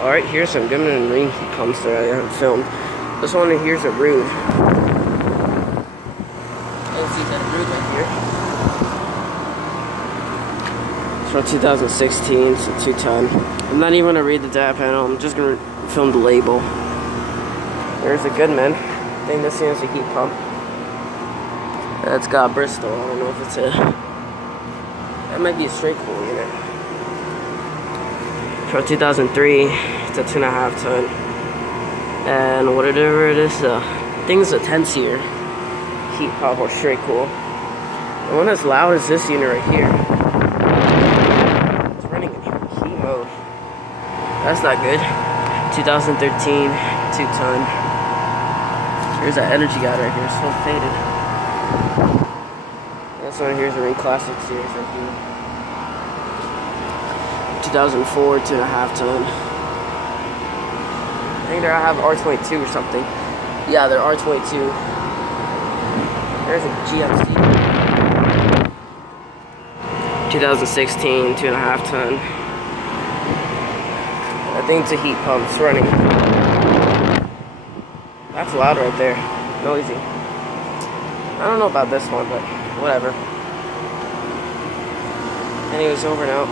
Alright, here's some Goodman and Rheem heat pumps that I haven't filmed. This one here's a Rude. Oh, see that Rude right here. It's from 2016, it's a 2-ton. I'm not even gonna read the data panel, I'm just gonna film the label. There's a Goodman. I think this is a heat pump. It's got Bristol. I don't know if it's a... That might be a straight cool unit. From 2003, it's a 2.5 ton. And whatever it is, I think it's a 10-seer heat pump or straight cool. The one that's loud is this unit right here. It's running in heat mode. That's not good. 2013, 2-ton. Here's that energy guide right here. It's so faded. This one here's a Rheem Classic series right here. 2004, 2.5 ton. I think they have R22 or something. Yeah, they're R22. There's a GXT. 2016, 2.5 ton. I think it's a heat pump. It's running. That's loud right there. Noisy. I don't know about this one, but whatever. Anyways, over and out.